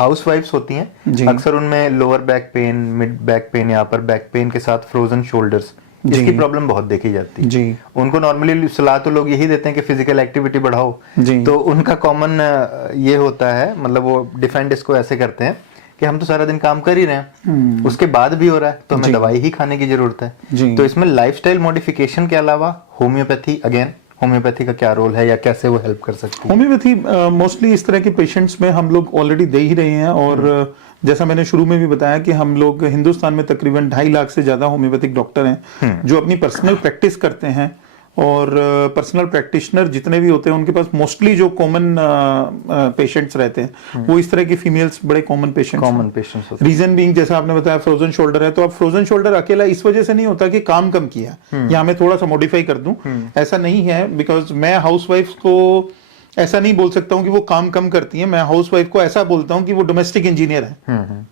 House wives होती जी। हैं, अक्सर उनमें lower back pain, mid back pain या अपर बैक पेन के साथ फ्रोजन शोल्डर्स, इसकी प्रॉब्लम बहुत देखी जाती है जी। उनको नॉर्मली सलाह तो लोग यही देते हैं कि फिजिकल एक्टिविटी बढ़ाओ, जी। तो उनका कॉमन ये होता है, मतलब वो डिफेंड इसको ऐसे करते हैं कि हम तो सारा दिन काम कर ही रहे हैं, उसके बाद भी हो रहा है तो हमें दवाई ही खाने की जरूरत है। जी। तो इसमें लाइफस्टाइल मॉडिफिकेशन के अलावा होम्योपैथी, अगेन होम्योपैथी का क्या रोल है या कैसे वो हेल्प कर सकती है? होम्योपैथी मोस्टली इस तरह के पेशेंट्स में हम लोग ऑलरेडी दे ही रहे हैं, और जैसा मैंने शुरू में भी बताया कि हम लोग हिंदुस्तान में तकरीबन 2.5 लाख से ज्यादा होम्योपैथिक डॉक्टर हैं जो अपनी पर्सनल प्रैक्टिस करते हैं, और पर्सनल प्रैक्टिशनर जितने भी होते हैं उनके पास मोस्टली जो कॉमन पेशेंट्स रहते हैं वो इस तरह की फीमेल्स बड़े कॉमन पेशेंट्स होते हैं। रीजन बीइंग, जैसा आपने बताया फ्रोजन शोल्डर है, तो अब फ्रोजन शोल्डर अकेला इस वजह से नहीं होता कि काम कम किया या मैं थोड़ा सा मॉडिफाई कर दूं, ऐसा नहीं है। बिकॉज मैं हाउसवाइफ को ऐसा नहीं बोल सकता हूं कि वो काम कम करती हैं, मैं हाउसवाइफ को ऐसा बोलता हूं कि वो डोमेस्टिक इंजीनियर है।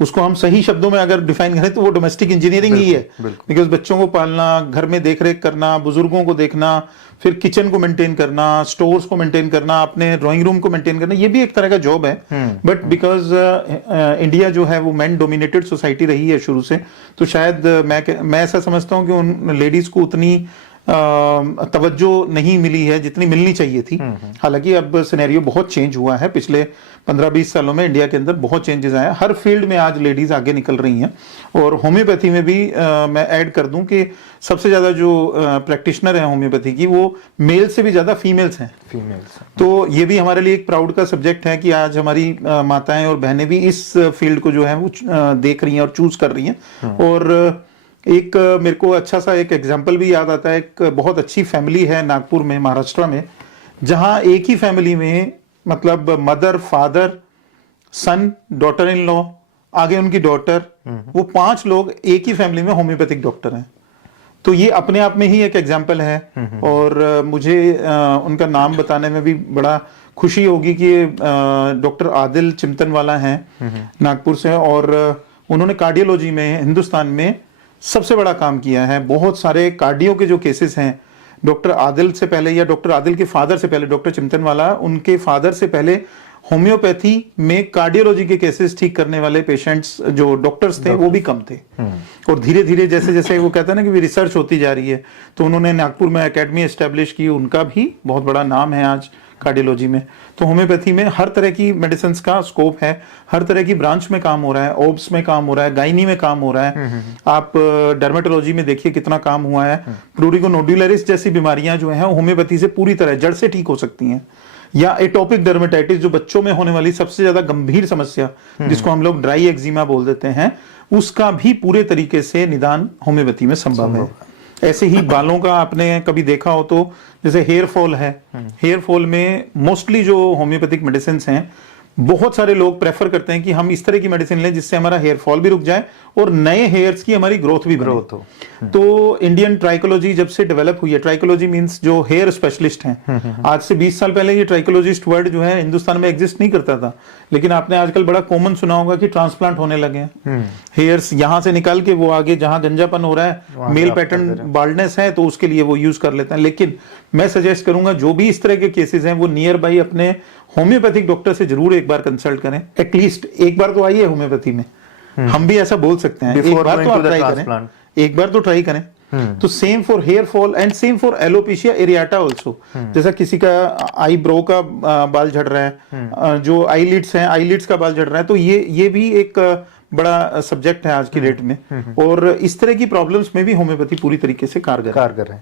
उसको हम सही शब्दों में अगर डिफाइन करें तो वो डोमेस्टिक इंजीनियरिंग ही है। बिकॉज बच्चों को पालना, घर में देख रेख करना, बुजुर्गों को देखना, फिर किचन को मेंटेन करना, स्टोर्स को मेंटेन करना, अपने ड्राइंग रूम को मेंटेन करना, ये भी एक तरह का जॉब है। बट बिकॉज इंडिया जो है वो मैन डोमिनेटेड सोसाइटी रही है शुरू से, तो शायद मैं ऐसा समझता हूँ कि उन लेडीज को उतनी तवज्जो नहीं मिली है जितनी मिलनी चाहिए थी। हालांकि अब सिनेरियो बहुत चेंज हुआ है, पिछले 15-20 सालों में इंडिया के अंदर बहुत चेंजेस आए हैं, हर फील्ड में आज लेडीज आगे निकल रही हैं। और होम्योपैथी में भी मैं ऐड कर दूं कि सबसे ज्यादा जो प्रैक्टिशनर है होम्योपैथी की वो मेल से भी ज्यादा फीमेल्स हैं। तो ये भी हमारे लिए एक प्राउड का सब्जेक्ट है कि आज हमारी माताएं और बहनें भी इस फील्ड को जो है वो देख रही हैं और चूज कर रही हैं। और एक मेरे को अच्छा सा एक एग्जाम्पल भी याद आता है, एक बहुत अच्छी फैमिली है नागपुर में, महाराष्ट्र में, जहां एक ही फैमिली में मतलब mother, father, son, daughter in law, आगे उनकी डॉटर, वो 5 लोग एक ही फैमिली में होम्योपैथिक डॉक्टर हैं। तो ये अपने आप में ही एक एग्जाम्पल है। और मुझे उनका नाम बताने में भी बड़ा खुशी होगी कि डॉक्टर आदिल चिमतनवाला हैं नागपुर से, और उन्होंने कार्डियोलॉजी में हिंदुस्तान में सबसे बड़ा काम किया है। बहुत सारे कार्डियो के जो केसेस हैं, डॉक्टर आदिल से पहले या डॉक्टर आदिल के फादर से पहले, डॉक्टर चिमतनवाला, उनके फादर से पहले होम्योपैथी में कार्डियोलॉजी के केसेस ठीक करने वाले पेशेंट्स जो डॉक्टर्स थे वो भी कम थे। और धीरे धीरे जैसे जैसे वो कहते हैं ना कि रिसर्च होती जा रही है, तो उन्होंने नागपुर में एकेडमी एस्टेब्लिश की, उनका भी बहुत बड़ा नाम है आज कार्डियोलॉजी में। तो होम्योपैथी में हर तरह की मेडिसिन का स्कोप है, हर तरह की ब्रांच में काम हो रहा है, ओब्स में काम हो रहा है, गायनी में काम हो रहा है। आप डर्मेटोलॉजी में देखिए कितना काम हुआ है। प्रूरिगो नोडुलरिस जैसी बीमारियां जो हैं होम्योपैथी से पूरी तरह जड़ से ठीक हो सकती हैं। या एटोपिक डर्मेटाइटिस जो बच्चों में होने वाली सबसे ज्यादा गंभीर समस्या, जिसको हम लोग ड्राई एक्जिमा बोल देते हैं, उसका भी पूरे तरीके से निदान होम्योपैथी में संभव है। ऐसे ही बालों का आपने कभी देखा हो तो जैसे हेयर फॉल है, हेयर फॉल में मोस्टली जो होम्योपैथिक मेडिसिन हैं, बहुत सारे लोग प्रेफर करते हैं कि हम इस तरह की मेडिसिन लें जिससे हमारा हेयर फॉल भी रुक जाए और नए हेयर्स की हमारी ग्रोथ भी हो। तो इंडियन ट्राइकोलॉजी जब से डेवलप हुई है, ट्राइकोलॉजी मींस जो हेयर स्पेशलिस्ट हैं, आज से 20 साल पहले ये ट्राइकोलॉजिस्ट वर्ड जो है हिंदुस्तान में एग्जिस्ट नहीं करता था, लेकिन आपने आजकल बड़ा कॉमन सुना होगा कि ट्रांसप्लांट होने लगे हैं। हेयर्स यहां से निकाल के वो आगे जहां गंजापन हो रहा है, मेल पैटर्न बाल्डनेस है, तो उसके लिए वो यूज कर लेते हैं। लेकिन मैं सजेस्ट करूंगा जो भी इस तरह के केसेस हैं वो नियर बाई अपने होम्योपैथिक डॉक्टर से जरूर एक बार कंसल्ट करें। एटलीस्ट एक बार तो आइए होम्योपैथी में, हम भी ऐसा बोल सकते हैं, एक बार तो आप ट्राई करें, एक बार तो ट्राई करें। तो same for hair fall and same for alopecia areata also. जैसा किसी का आई ब्रो का बाल झड़ रहा है, जो आईलिड्स हैं, आईलिड्स का बाल झड़ रहा है, तो ये भी एक बड़ा सब्जेक्ट है आज की डेट में। और इस तरह की प्रॉब्लम्स में भी होम्योपैथी पूरी तरीके से कारगर है।